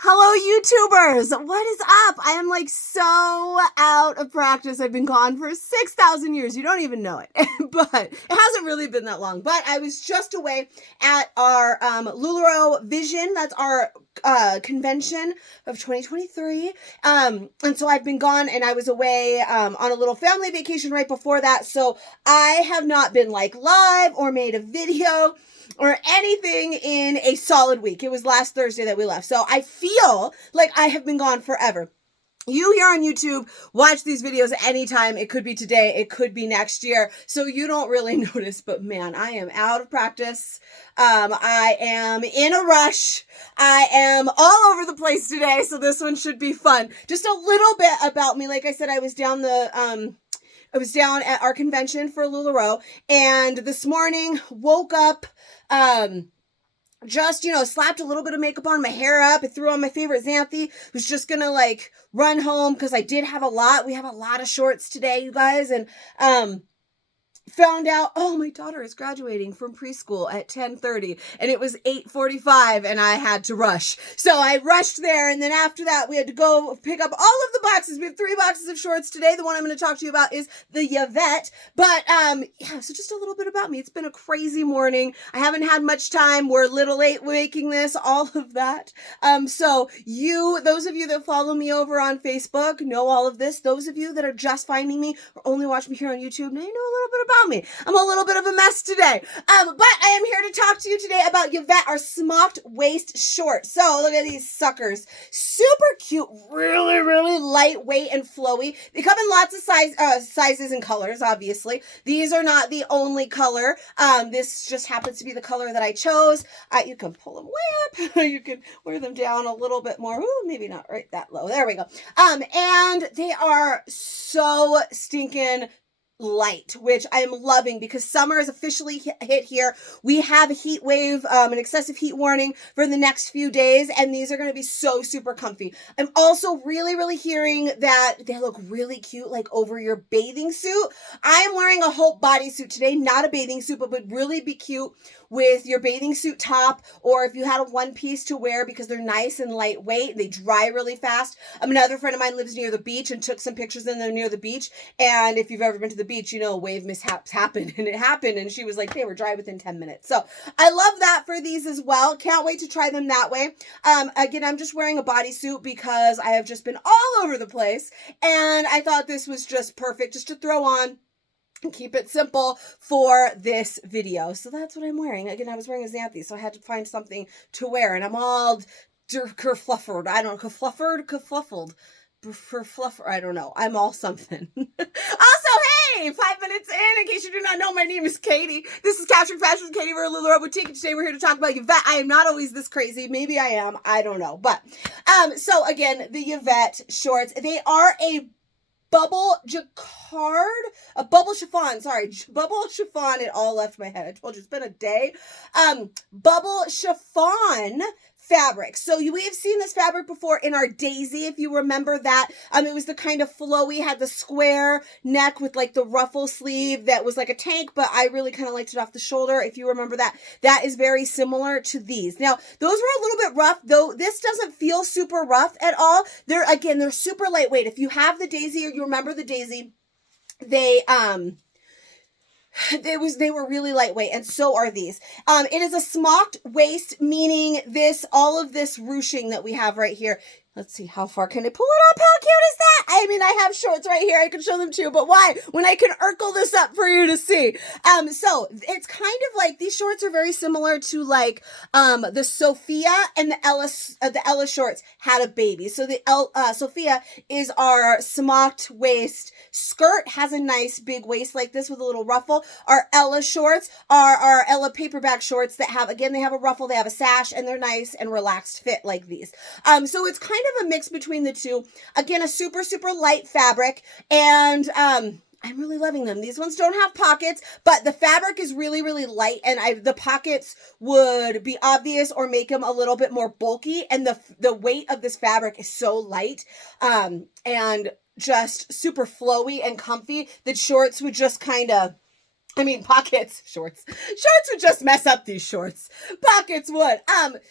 Hello, YouTubers! What is up? I am like so out of practice. I've been gone for 6,000 years. You don't even know it. But it hasn't really been that long. But I was just away at our LuLaRoe Vision. That's our convention of 2023. And so I've been gone and I was away on a little family vacation right before that. So I have not been like live or made a video or anything in a solid week. It was last Thursday that we left. So I feel like I have been gone forever. You here on YouTube watch these videos anytime. It could be today. It could be next year. So you don't really notice, but man, I am out of practice. I am in a rush. I am all over the place today. So this one should be fun. Just a little bit about me. Like I said, I was down at our convention for LuLaRoe, and this morning woke up, just, slapped a little bit of makeup on, my hair up. I threw on my favorite Xanthe. Was just gonna like run home because I did have a lot. We have a lot of shorts today, you guys, and found out, oh, my daughter is graduating from preschool at 10:30 and it was 8:45 and I had to rush. So I rushed there, and then after that we had to go pick up all of the boxes. We have 3 boxes of shorts today. The one I'm going to talk to you about is the Yvett. But yeah, so just a little bit about me. It's been a crazy morning. I haven't had much time. We're a little late making this, all of that. So those of you that follow me over on Facebook know all of this. Those of you that are just finding me or only watch me here on YouTube, now you know a little bit about me. I'm a little bit of a mess today. But I am here to talk to you today about Yvett, our smocked waist shorts. So look at these suckers. Super cute, really, really lightweight and flowy. They come in lots of sizes and colors, obviously. These are not the only color. This just happens to be the color that I chose. You can pull them way up. You can wear them down a little bit more. Ooh, maybe not right that low. There we go. And they are so stinking light, which I am loving because summer is officially hit here. We have a heat wave, an excessive heat warning for the next few days, and these are going to be so super comfy. I'm also really, really hearing that they look really cute, like over your bathing suit. I am wearing a Hope bodysuit today, not a bathing suit, but would really be cute with your bathing suit top, or if you had a one piece to wear because they're nice and lightweight. They dry really fast. Another friend of mine lives near the beach and took some pictures in there near the beach. And if you've ever been to the beach, wave mishaps happen, and it happened. And she was like, they were dry within 10 minutes. So I love that for these as well. Can't wait to try them that way. Again, I'm just wearing a bodysuit because I have just been all over the place. And I thought this was just perfect just to throw on and keep it simple for this video. So that's what I'm wearing. Again, I was wearing a Xanthe, so I had to find something to wear, and I'm all kerfluffered. I don't know, kerfluffled. I don't know. I'm all something. Also, hey, 5 minutes in case you do not know, my name is Katie. This is Capturing Fashion with Katie for LuLaRoe Boutique, and today we're here to talk about Yvett. I am not always this crazy. Maybe I am. I don't know. But, so again, the Yvett shorts, they are a bubble chiffon, it all left my head. I told you, it's been a day. Bubble chiffon fabric. So we have seen this fabric before in our Daisy, if you remember that. It was the kind of flowy, had the square neck with like the ruffle sleeve that was like a tank, but I really kind of liked it off the shoulder. If you remember that, that is very similar to these. Now, those were a little bit rough, though this doesn't feel super rough at all. They're super lightweight. If you have the Daisy or you remember the Daisy, they were really lightweight, and so are these. It is a smocked waist, meaning all of this ruching that we have right here. Let's see, how far can I pull it up? How cute is that? I mean, I have shorts right here. I can show them to you, but why? When I can urkel this up for you to see. So it's kind of like, these shorts are very similar to like, the Sophia and the Ella shorts had a baby. So the Sophia is our smocked waist skirt, has a nice big waist like this with a little ruffle. Our Ella shorts are our Ella paperback shorts that they have a ruffle, they have a sash, and they're nice and relaxed fit like these. So it's kind of a mix between the two. Again, a super, super light fabric, and I'm really loving them. These ones don't have pockets, but the fabric is really, really light, and the pockets would be obvious or make them a little bit more bulky, and the weight of this fabric is so light, and just super flowy and comfy that shorts would just kind of Pockets, shorts. Shorts would just mess up these shorts. Pockets would.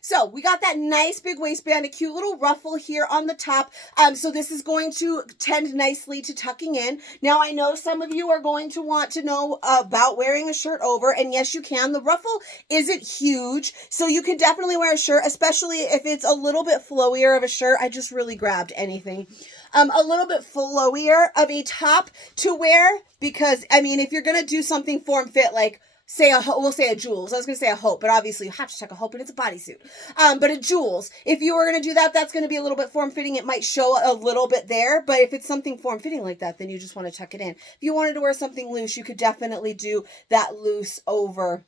So we got that nice big waistband, a cute little ruffle here on the top. So this is going to tend nicely to tucking in. Now I know some of you are going to want to know about wearing a shirt over, and yes, you can. The ruffle isn't huge, so you can definitely wear a shirt, especially if it's a little bit flowier of a shirt. I just really grabbed anything. A little bit flowier of a top to wear, because if you're gonna do something form fit, like we'll say a Jules. I was gonna say a Hope, but obviously you have to check a Hope and it's a bodysuit. But a Jules, if you were gonna do that, that's gonna be a little bit form fitting. It might show a little bit there, but if it's something form fitting like that, then you just want to tuck it in. If you wanted to wear something loose, you could definitely do that loose over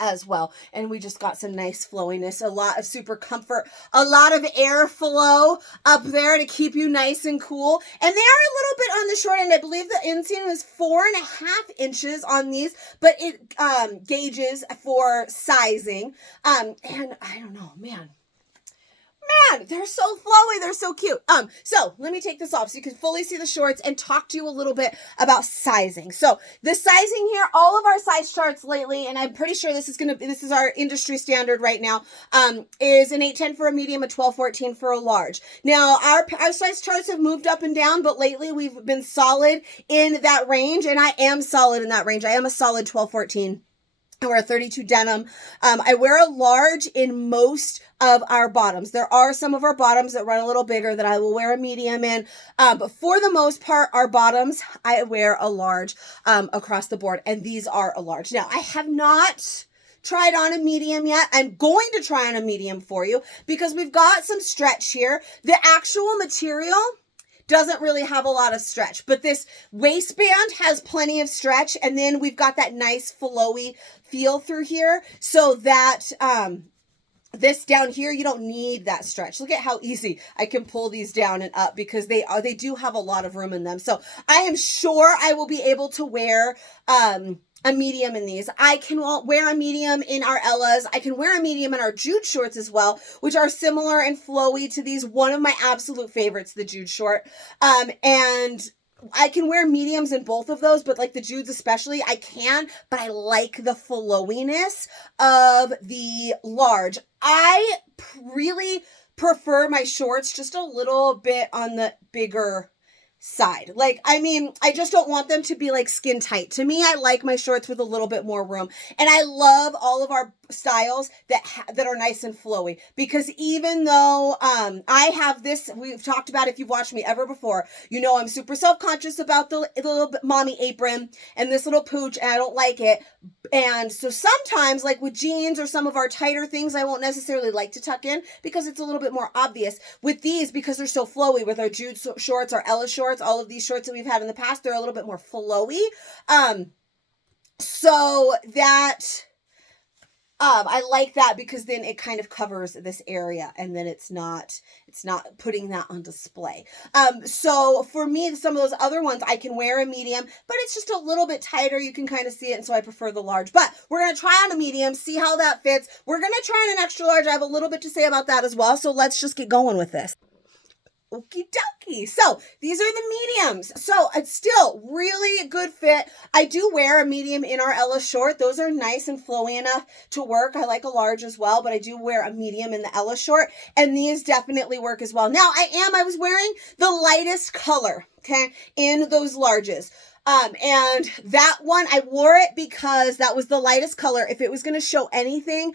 as well. And we just got some nice flowiness, a lot of super comfort, a lot of airflow up there to keep you nice and cool. And they are a little bit on the short end. I believe the inseam is 4.5 inches on these, but it gauges for sizing. And I don't know, man, they're so flowy. They're so cute. So let me take this off so you can fully see the shorts and talk to you a little bit about sizing. So the sizing here, all of our size charts lately, and I'm pretty sure this is our industry standard right now, is an 8'10" for a medium, a 12'14" for a large. Now our size charts have moved up and down, but lately we've been solid in that range, and I am solid in that range. I am a solid 12'14". I wear a 32 denim. I wear a large in most of our bottoms. There are some of our bottoms that run a little bigger that I will wear a medium in. But for the most part, our bottoms, I wear a large across the board. And these are a large. Now, I have not tried on a medium yet. I'm going to try on a medium for you because we've got some stretch here. The actual material doesn't really have a lot of stretch, but this waistband has plenty of stretch, and then we've got that nice flowy feel through here, so that this down here, you don't need that stretch. Look at how easy I can pull these down and up because they do have a lot of room in them. So I am sure I will be able to wear a medium in these. I can wear a medium in our Ellas. I can wear a medium in our Jude shorts as well, which are similar and flowy to these. One of my absolute favorites, the Jude short. And I can wear mediums in both of those, but like the Judes especially, I can, but I like the flowiness of the large. I really prefer my shorts just a little bit on the bigger side. I just don't want them to be like skin tight. To me, I like my shorts with a little bit more room. And I love all of our styles that are nice and flowy, because even though I have this, we've talked about, if you've watched me ever before, you know I'm super self-conscious about the little mommy apron and this little pooch, and I don't like it. And so sometimes, like with jeans or some of our tighter things, I won't necessarily like to tuck in because it's a little bit more obvious. With these, because they're so flowy, with our Jude shorts, our Ella shorts, all of these shorts that we've had in the past, they're a little bit more flowy. So that I like that because then it kind of covers this area, and then it's not putting that on display. So for me, some of those other ones, I can wear a medium, but it's just a little bit tighter. You can kind of see it, and so I prefer the large. But we're going to try on a medium, see how that fits. We're going to try on an extra large. I have a little bit to say about that as well, so let's just get going with this. Okie dokie. So these are the mediums. So it's still really a good fit. I do wear a medium in our Ella short. Those are nice and flowy enough to work. I like a large as well, but I do wear a medium in the Ella short, and these definitely work as well. Now I was wearing the lightest color, okay, in those larges. And that one, I wore it because that was the lightest color. If it was going to show anything,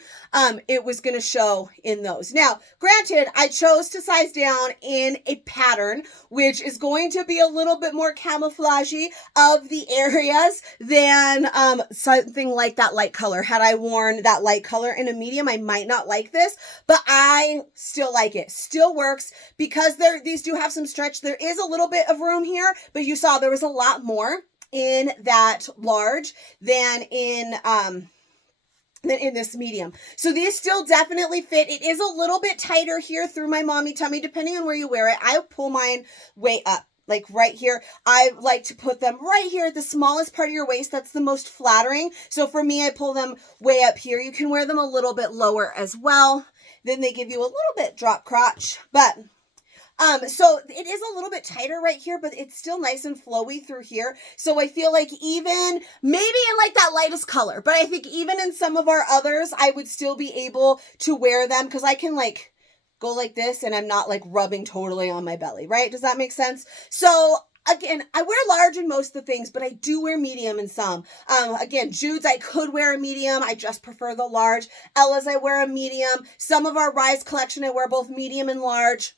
it was going to show in those. Now, granted, I chose to size down in a pattern, which is going to be a little bit more camouflagey of the areas than, something like that light color. Had I worn that light color in a medium, I might not like this, but I still like it. Still works because these do have some stretch. There is a little bit of room here, but you saw there was a lot more in that large than in this medium. So these still definitely fit. It is a little bit tighter here through my mommy tummy, depending on where you wear it. I pull mine way up, like right here. I like to put them right here at the smallest part of your waist. That's the most flattering. So for me, I pull them way up here. You can wear them a little bit lower as well. Then they give you a little bit drop crotch, but So it is a little bit tighter right here, but it's still nice and flowy through here. So I feel like even maybe in like that lightest color, but I think even in some of our others, I would still be able to wear them because I can like go like this and I'm not like rubbing totally on my belly, right? Does that make sense? So again, I wear large in most of the things, but I do wear medium in some. Again, Jude's, I could wear a medium. I just prefer the large. Ella's, I wear a medium. Some of our Rise collection, I wear both medium and large.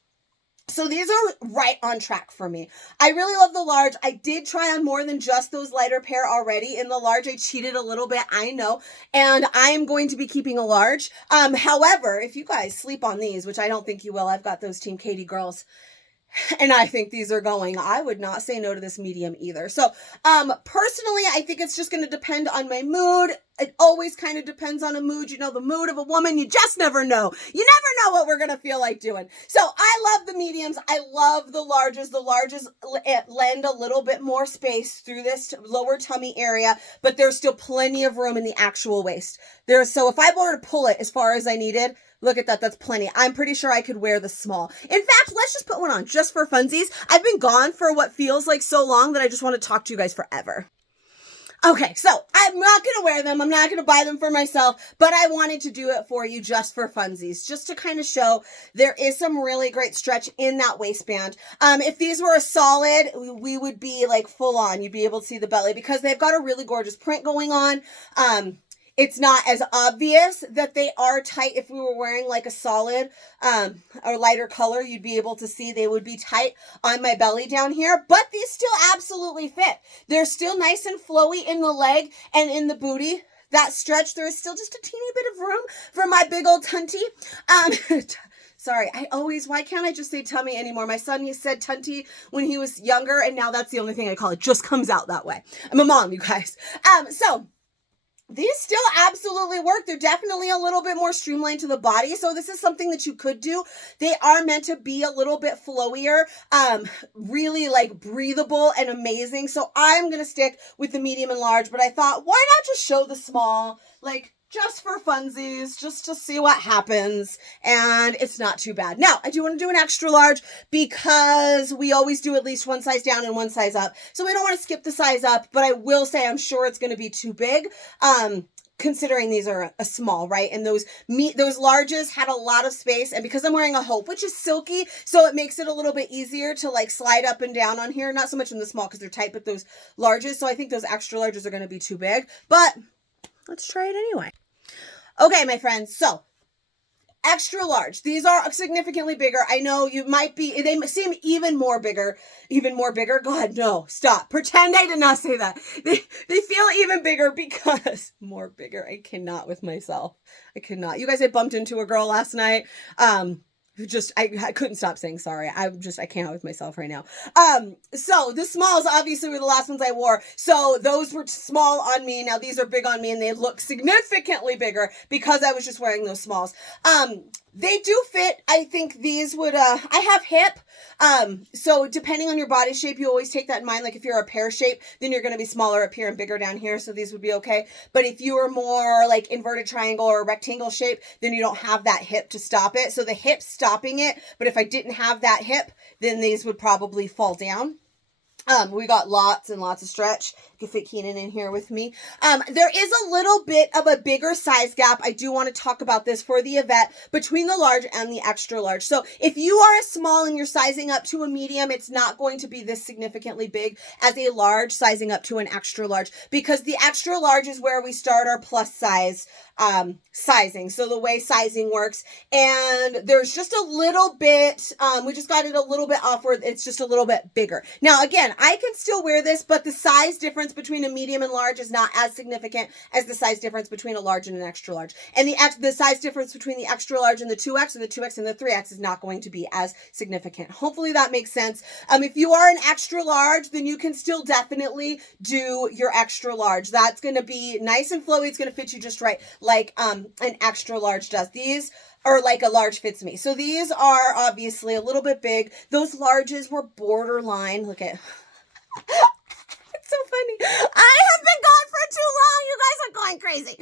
So these are right on track for me. I really love the large. I did try on more than just those lighter pair already. In the large, I cheated a little bit, I know, and I am going to be keeping a large. However, if you guys sleep on these, which I don't think you will, I've got those Team Katie girls, and I think these are going, I would not say no to this medium either. So, personally, I think it's just going to depend on my mood. It always kind of depends on a mood. You know, the mood of a woman, you just never know. You never know what we're going to feel like doing. So I love the mediums. I love the larges. The larges lend a little bit more space through this lower tummy area, but there's still plenty of room in the actual waist. So if I were to pull it as far as I needed, look at that. That's plenty. I'm pretty sure I could wear the small. In fact, let's just put one on just for funsies. I've been gone for what feels like so long that I just want to talk to you guys forever. Okay, so I'm not going to wear them. I'm not going to buy them for myself, but I wanted to do it for you just for funsies, just to kind of show there is some really great stretch in that waistband. If these were a solid, we would be like full on. You'd be able to see the belly because they've got a really gorgeous print going on. It's not as obvious that they are tight. If we were wearing like a solid or lighter color, you'd be able to see they would be tight on my belly down here. But these still absolutely fit. They're still nice and flowy in the leg and in the booty. That stretch, there is still just a teeny bit of room for my big old tunty. Sorry, why can't I just say tummy anymore? My son, he said tunty when he was younger, and now that's the only thing I call it. Just comes out that way. I'm a mom, you guys. These still absolutely work. They're definitely a little bit more streamlined to the body. So this is something that you could do. They are meant to be a little bit flowier, really like breathable and amazing. So I'm going to stick with the medium and large, but I thought, why not just show the small, like just for funsies, just to see what happens. And it's not too bad. Now, I do want to do an extra large because we always do at least one size down and one size up. So we don't want to skip the size up, but I will say I'm sure it's going to be too big. Considering these are a small, right? And those larges had a lot of space. And because I'm wearing a Hope, which is silky, so it makes it a little bit easier to like slide up and down on here. Not so much in the small because they're tight, but those larges. So I think those extra larges are going to be too big, but let's try it anyway. Okay, my friends. So extra large. These are significantly bigger. I know you might be, they seem even more bigger. God, no, stop. Pretend I did not say that. They feel even bigger because more bigger. I cannot with myself. I cannot. You guys, I bumped into a girl last night. I couldn't stop saying sorry. I can't with myself right now. So the smalls obviously were the last ones I wore. So those were small on me. Now these are big on me and they look significantly bigger because I was just wearing those smalls. They do fit. I think these would, I have hip. So depending on your body shape, you always take that in mind. Like if you're a pear shape, then you're going to be smaller up here and bigger down here. So these would be okay. But if you are more like inverted triangle or rectangle shape, then you don't have that hip to stop it. So the hip's stopping it. But if I didn't have that hip, then these would probably fall down. We got lots and lots of stretch. You can fit Keenan in here with me. There is a little bit of a bigger size gap. I do want to talk about this for the Yvette between the large and the extra large. So if you are a small and you're sizing up to a medium, it's not going to be this significantly big as a large sizing up to an extra large because the extra large is where we start our plus size sizing. So the way sizing works, and there's just a little bit, we just got it a little bit off where it's just a little bit bigger. Now, again, I can still wear this, but the size difference between a medium and large is not as significant as the size difference between a large and an extra large. And the size difference between the extra large and the 2X or the 2X and the 3X is not going to be as significant. Hopefully that makes sense. If you are an extra large, then you can still definitely do your extra large. That's going to be nice and flowy. It's going to fit you just right, like an extra large does. These are like a large fits me. So these are obviously a little bit big. Those larges were borderline. Look at, it's so funny. I have been gone for it too long. You guys are going crazy.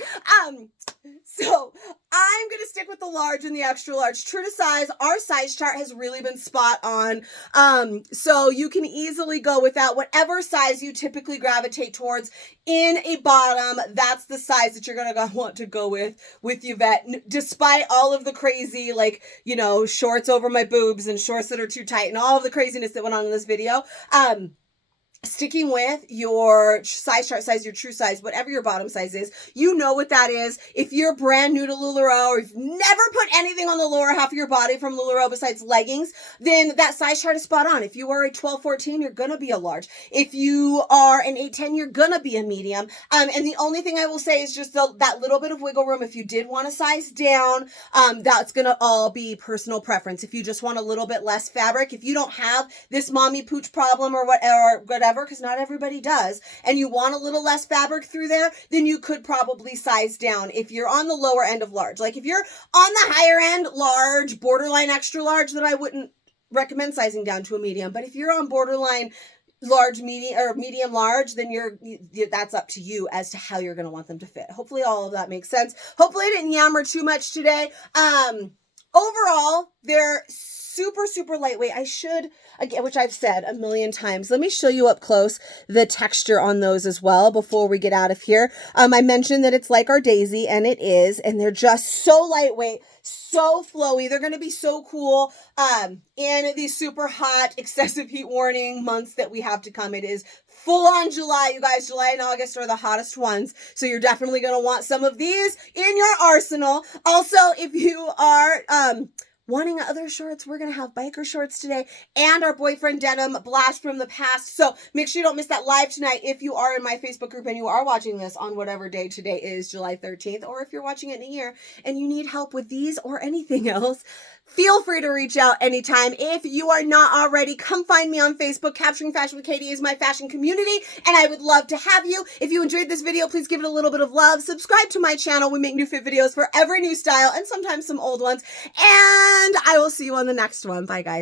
So I'm going to stick with the large and the extra large. True to size, our size chart has really been spot on. So you can easily go with that. Whatever size you typically gravitate towards in a bottom, that's the size that you're going to want to go with Yvette. Despite all of the crazy, like, you know, shorts over my boobs and shorts that are too tight and all of the craziness that went on in this video, sticking with your size chart size, your true size, whatever your bottom size is, you know what that is. If you're brand new to LuLaRoe or you've never put anything on the lower half of your body from LuLaRoe besides leggings, then that size chart is spot on. If you are a 12-14, you're going to be a large. If you are an 8-10, you're going to be a medium. And the only thing I will say is just that little bit of wiggle room. If you did want to size down, that's going to all be personal preference. If you just want a little bit less fabric, if you don't have this mommy pooch problem or whatever, because not everybody does, and you want a little less fabric through there, then you could probably size down if you're on the lower end of large. Like if you're on the higher end, large, borderline extra large, then I wouldn't recommend sizing down to a medium. But if you're on borderline large, medium, or medium large, then that's up to you as to how you're going to want them to fit. Hopefully all of that makes sense. Hopefully I didn't yammer too much today. Overall, they're super, super lightweight. I should, again, which I've said a million times, let me show you up close the texture on those as well before we get out of here. I mentioned that it's like our daisy, and it is, and they're just so lightweight, so flowy. They're going to be so cool in these super hot, excessive heat warning months that we have to come. It is full on July, you guys. July and August are the hottest ones. So you're definitely going to want some of these in your arsenal. Also, if you are wanting other shorts, we're going to have biker shorts today and our boyfriend denim blast from the past. So make sure you don't miss that live tonight if you are in my Facebook group and you are watching this on whatever day today is, July 13th, or if you're watching it in a year and you need help with these or anything else, feel free to reach out anytime. If you are not already, come find me on Facebook. Capturing Fashion with Katie is my fashion community, and I would love to have you. If you enjoyed this video, please give it a little bit of love. Subscribe to my channel. We make new fit videos for every new style and sometimes some old ones. And I will see you on the next one. Bye, guys.